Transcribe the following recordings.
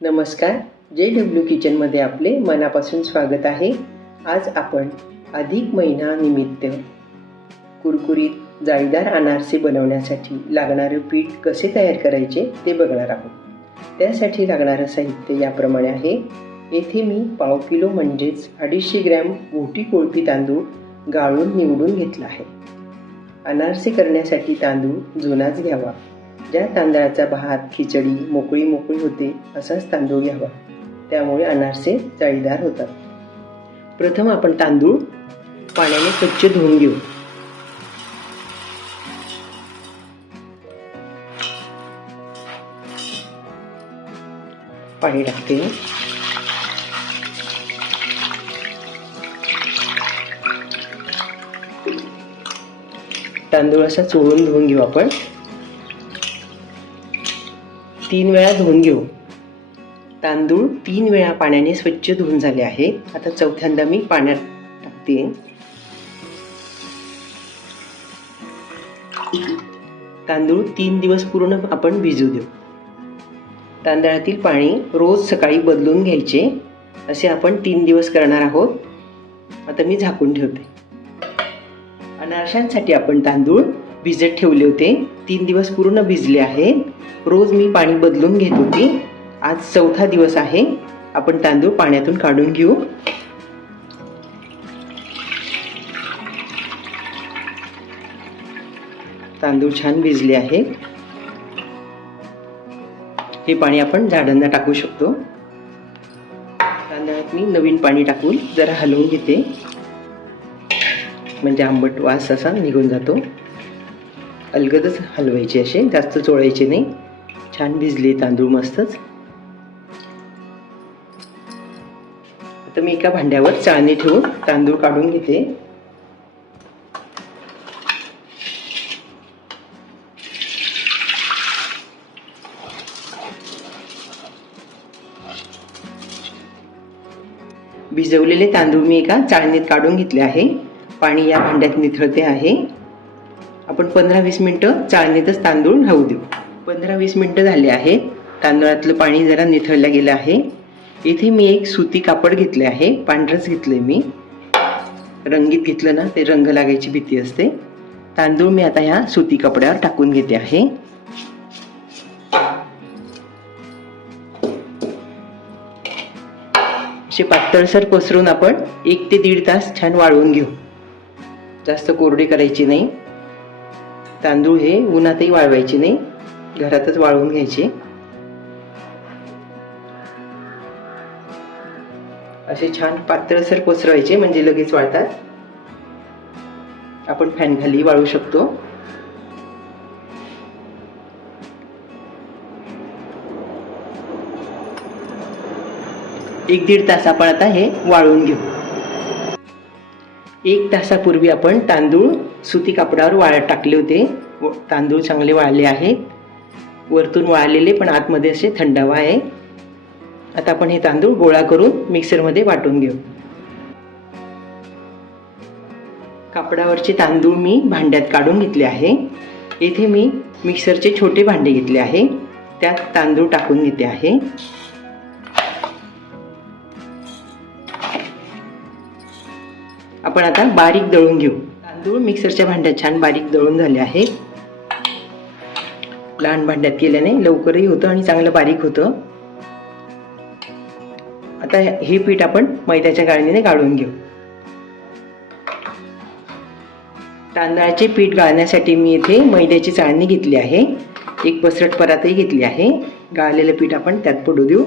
नमस्कार, JW किचनमध्ये आपले मनापासून स्वागत आहे. आज आपण अधिक महिना निमित्त कुरकुरीत जाळीदार अनारसे बनवण्यासाठी लागणारे पीठ कसे तयार करायचे ते बघणार आहोत. त्यासाठी लागणारं साहित्य याप्रमाणे आहे. येथे मी पाव किलो म्हणजेच 250 ग्रॅम मोठी कोळपी तांदूळ गाळून निवडून घेतला आहे. अनारसे करण्यासाठी तांदूळ जुनाच घ्यावा. ज्या तांदळाचा भात खिचडी मोकळी होते असाच तांदूळ घ्यावा, त्यामुळे अनारसे जाळीदार होतात. प्रथम आपण तांदूळ पाण्याने स्वच्छ धुवून घेऊ. पाणी टाकते. तांदूळ असा चोळून धुवून घेऊ. आपण 3 वेळा धुवून घेऊ. तांदूळ 3 वेळा पाण्याने स्वच्छ धुवून झाले आहे. आता चौथ्यांदा मी पाण्यात टाकते. तांदूळ 3 दिवस पूर्ण आपण भिजू देऊ. तांदळातील पाणी रोज सकाळी बदलून घ्यायचे. असे आपण 3 दिवस करणार आहोत. आता मी झाकून ठेवते. अनारशांसाठी आपण तांदूळ भिजत ठेवले होते. 3 दिवस पूर्ण भिजले आहेत. रोज मी पाणी बदलून घेत होती. आज 4था दिवस आहे. आपण तांदूळ पाण्यातून काढून घेऊ. तांदूळ छान भिजले आहेत. हे पाणी आपण झाडांना टाकू शकतो. तांदळात मी नवीन पाणी टाकून जरा हलवून घेते, म्हणजे आंबट वास असा निघून जातो. अलगदच हलवायचे, असे जास्त चोळायचे नाही. छान भिजले तांदूळ मस्तच. आता मी एका भांड्यावर चाळणी ठेवून तांदूळ काढून घेते. भिजवलेले तांदूळ मी एका चाळणीत काढून घेतले आहे. पाणी या भांड्यात निथळते आहे. आपण 15-20 मिनिटं चाळणीतच तांदूळ राहू देऊ. 15-20 मिनिटं झाले आहेत. तांदूळातलं पाणी जरा निथळलं गेलं आहे. इथे मी एक सुती कापड घेतले आहे. पांढरच घेतले मी. रंगीत घेतलं ना ते रंग लागायची भीती असते. तांदूळ मी आता ह्या सुती कपड्यावर टाकून घेते आहे. असे पातळसर पसरून आपण 1 ते 1.5 तास छान वाळवून घेऊ. जास्त कोरडे करायची नाही. तांदूळ हे उन्हातही वाळवायचे नाही, घरातच वाळवून घ्यायचे. असे छान पातळसर पसरवायचे, म्हणजे लगेच वाळतात. आपण फॅन खाली वाळू शकतो. एक 1.5 तास आपण आता हे वाळवून घेऊ. 1 तासापूर्वी आपण तांदूळ सुती कापडावर वाळत टाकले होते. तांदूळ चांगले वाळले आहेत. वरतून वाळलेले पण आतमध्ये असे थंडावा आहे. आता आपण हे तांदूळ गोळा करून मिक्सरमध्ये वाटून घेऊ. कापडावरचे तांदूळ मी भांड्यात काढून घेतले आहे. येथे मी मिक्सरचे छोटे भांडे घेतले आहे. त्यात तांदूळ टाकून घेते आहे. आपण आता बारीक दळून घेऊ. तांदूळ मिक्सरच्या भांड्यात छान बारीक दळून झाले आहेत. लहान भांड्यात केल्याने लवकरही होतं आणि चांगलं बारीक होतं. आता हे पीठ आपण मैद्याच्या गाळणीने गाळून घेऊ. तांदळाचे पीठ गाळण्यासाठी मी येथे मैद्याची चाळणी घेतली आहे. एक पसरट परातही घेतली आहे. गाळलेलं पीठ आपण त्यात पडू देऊ.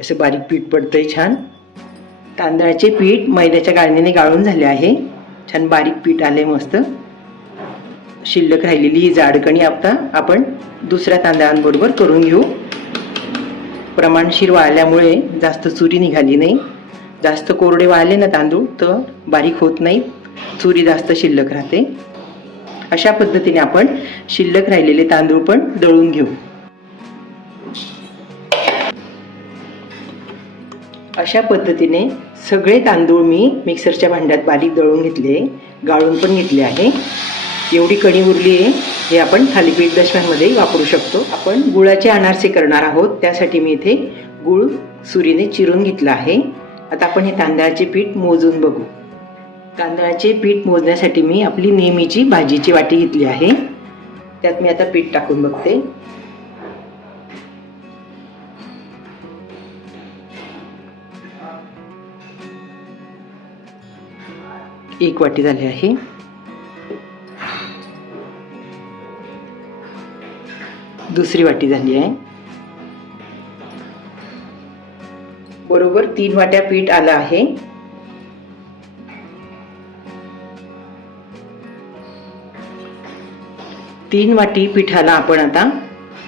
असं बारीक पीठ पडतंय छान. तांदळाचे पीठ मैद्याच्या गाळणीने गाळून झाले आहे. छान बारीक पीठ आले मस्त. शिल्लक राहिलेली ही जाडकणी आता आपण दुसऱ्या तांदळांबरोबर करून घेऊ. प्रमाणशीर वाळल्यामुळे जास्त चुरी निघाली नाही. जास्त कोरडे वाळले ना तांदूळ तर बारीक होत नाही, चुरी जास्त शिल्लक राहते. अशा पद्धतीने आपण शिल्लक राहिलेले तांदूळ पण दळून घेऊ. अशा पद्धतीने सगळे तांदूळ मी मिक्सरच्या भांड्यात बारीक दळून घेतले, गाळून पण घेतले आहे. एवढी कणी उरली आहे, हे आपण थालीपीठ दशम्यांमध्ये वापरू शकतो. आपण गुळाचे अनारसे करणार आहोत, त्यासाठी मी इथे गुळ सुरीने चिरून घेतला आहे. आता आपण हे तांदळाचे पीठ मोजून बघू. तांदळाचे पीठ मोजण्यासाठी मी आपली नेहमीची भाजीची वाटी घेतली आहे. त्यात मी आता पीठ टाकून बघते. एक वाटी झाली आहे. दुसरी वाटी झाली आहे. बरोबर 3 वाट्या पीठ आलं आहे. तीन वाटी पिठाला आपण आता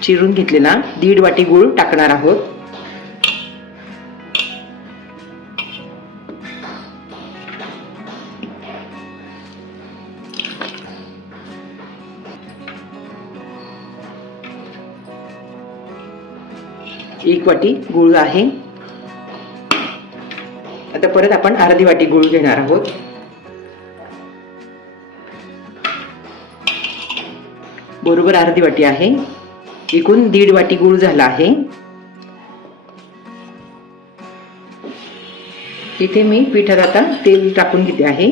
चिरून घेतलेला 1.5 वाटी गूळ टाकणार आहोत. एक वाटी गूळ आहे. आता परत आपण अर्धी वाटी गूळ घेणार आहोत. बरोबर अर्धी वाटी आहे. एकूण 1.5 वाटी गूळ झाला आहे. इथे मी पिठात आता तेल टाकून घेते आहे.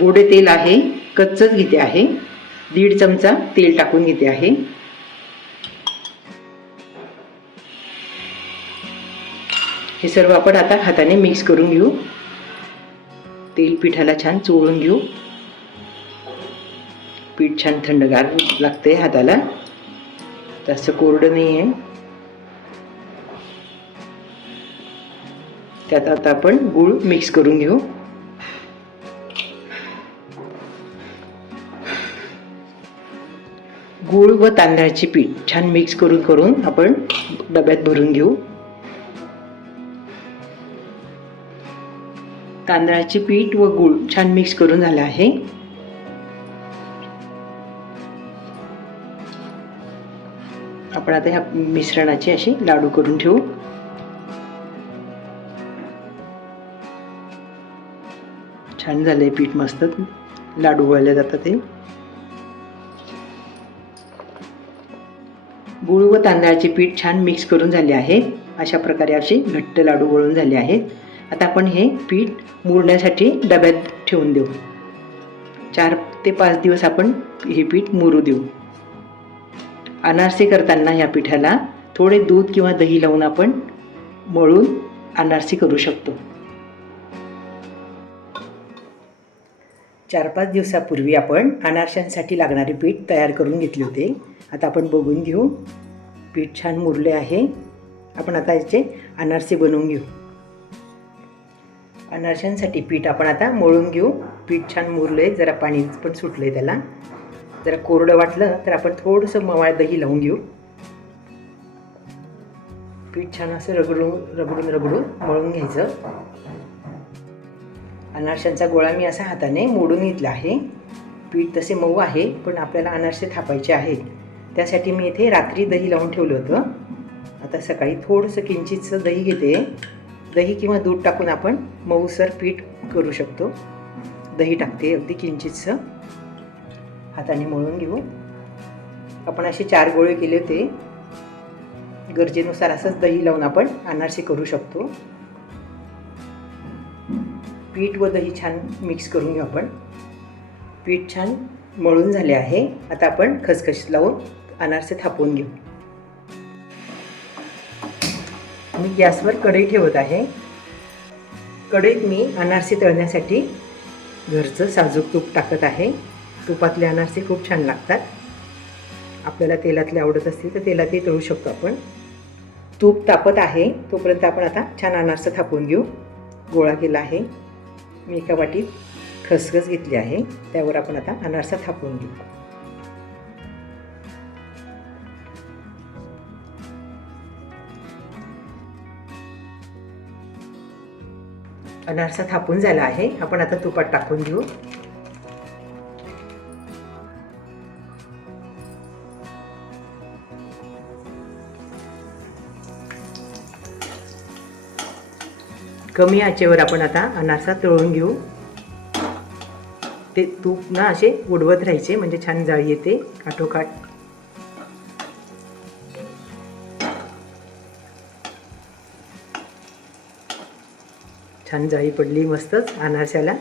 गोडे तेल आहे, कच्चच घेते आहे. 1.5 चमचा तेल टाकून घेते आहे. हे सर्व आपण आता हाताने मिक्स करून घेऊ. तेल पिठाला छान चोळून घेऊ. पीठ छान थंडगार लागते हाताला, जास्त कोरडं नाही आहे. त्यात आता आपण गूळ मिक्स करून घेऊ. गूळ व तांदळाचे पीठ छान मिक्स करून आपण डब्यात भरून घेऊ. तांदळाचे पीठ व गूळ छान मिक्स करून झाले आहे. आपण आता ह्या मिश्रणाचे असे लाडू करून ठेवू. छान झालंय पीठ, मस्त लाडू वळले जातात. ते गूळ व तांदळाचे पीठ छान मिक्स करून झाले आहे. अशा प्रकारे असे घट्ट लाडू वळून झाले आहेत. आता आपण हे पीठ मुरण्यासाठी डब्यात ठेवून देऊ. 4 ते 5 दिवस आपण हे पीठ मुरू देऊ. अनारसे करताना या पिठाला थोडे दूध किंवा दही लावून आपण मळून अनारसे करू शकतो. 4-5 दिवसापूर्वी आपण अनारशांसाठी लागणारे पीठ तयार करून घेतले होते. आता आपण बघून घेऊ. पीठ छान मुरले आहे. आपण आता याचे अनारसे बनवून घेऊ. अनारशांसाठी पीठ आपण आता मळून घेऊ. पीठ छान मुरले, जरा पाणी पण सुटले त्याला. जरा कोरडं वाटलं तर आपण थोडंसं मवाळ दही लावून घेऊ. पीठ छान असं रगडून मळून घ्यायचं. अनारशांचा गोळा मी असा हाताने मोडून घेतला आहे. पीठ तसे मऊ आहे, पण आपल्याला अनारसे थापायचे आहेत. त्यासाठी मी इथे रात्री दही लावून ठेवलं होतं. आता सकाळी थोडंसं किंचितचं दही घेते. दही किंवा दूध टाकून आपण मऊसर पीठ करू शकतो. दही टाकते अगदी किंचितचं. हाताने मळून घेऊ. आपण असे 4 गोळे केले होते. गरजेनुसार असंच दही लावून आपण अनारसे करू शकतो. पीठ व दही छान मिक्स करून घेऊ आपण. पीठ छान मळून झाले आहे. आता आपण खसखस लावून अनारसे थापवून घेऊ. मी गॅसवर कढई ठेवत आहे. कढईत मी अनारसे तळण्यासाठी घरचं साजूक तूप टाकत आहे. तुपातले अनारसे खूप छान लागतात. आपल्याला तेलातले आवडत असतील तर तेलातही तळू शकतो आपण. तूप तापत आहे तोपर्यंत आपण आता छान अनारसे थापवून घेऊ. गोळा केला आहे. मी एका वाटीत खसखस घेतली आहे. त्यावर आपण आता अनारसा थापवून घेऊ. अनारसा थापून झाला आहे. आपण आता तुपात टाकून घेऊ. कमी आचेवर आपण आता अनारसा तळून घेऊ. ते तूप ना असे उडवत राहायचे म्हणजे छान जाळी येते काठोकाठ. छान जाळी पडली मस्तच अनारशाला.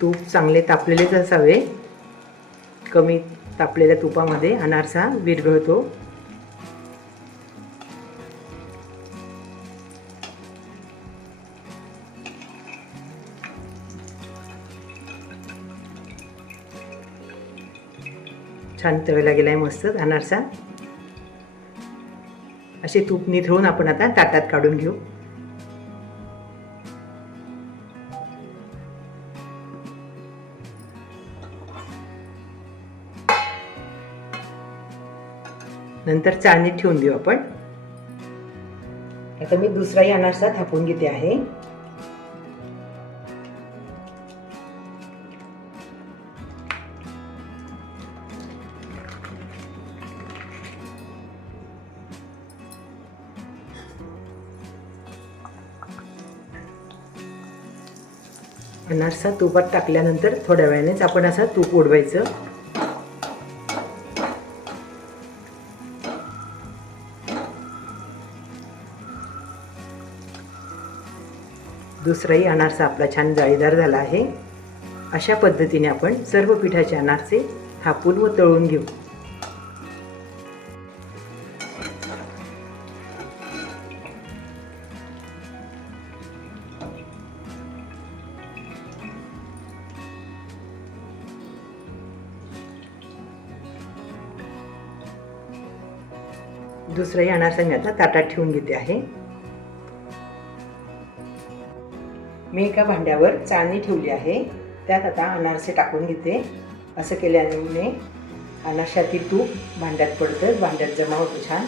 तूप चांगले तापलेलेच असावे. कमी तापलेल्या तुपामध्ये अनारसा विरघळतो. छान तळला गेलाय मस्त अनारसा. असे तूप निथळून आपण आता ताटात काढून घेऊ. नंतर चाळणीत ठेवून देऊ आपण. आता मी दुसराही अनारसा थापून घेते आहे. अनारसा तुपात टाकल्यानंतर थोड्या वेळानेच आपण असं तूप उडवायचं. दुसराही अनारसा आपला छान जाळीदार झाला आहे. अशा पद्धतीने आपण सर्व पिठाचे अनारसे थापून व तळून घेऊ. दुसराही अनारसा मी आता ताटात ठेवून घेते आहे. मी एका भांड्यावर चाळणी ठेवली आहे. त्यात आता अनारसे टाकून घेते. असं केल्याने अनारशातील तूप भांड्यात पडतं, भांड्यात जमा होतो छान.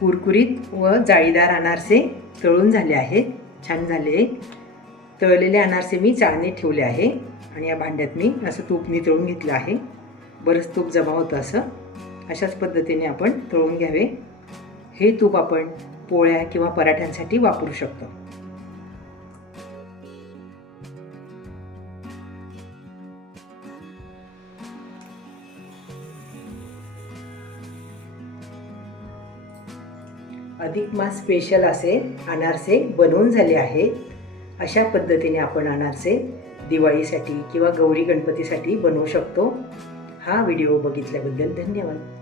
कुरकुरीत व जाळीदार अनारसे तळून झाले आहेत. छान झाले. तळलेले अनारसे मी चाळणीत ठेवले आहे आणि या भांड्यात मी असं तूप नितळून घेतलं आहे. बरंच तूप जमा होतं असं. अशाच पद्धतीने आपण तळून घ्यावे. हे तूप आपण पोळ्या किंवा पराठ्यांसाठी वापरू शकतो. अधिक मास स्पेशल असे अनारसे बनवून झाले आहेत. अशा पद्धतीने आपण अनारसे दिवाळीसाठी किंवा गौरी गणपतीसाठी बनवू शकतो. हा व्हिडिओ बघितल्याबद्दल धन्यवाद.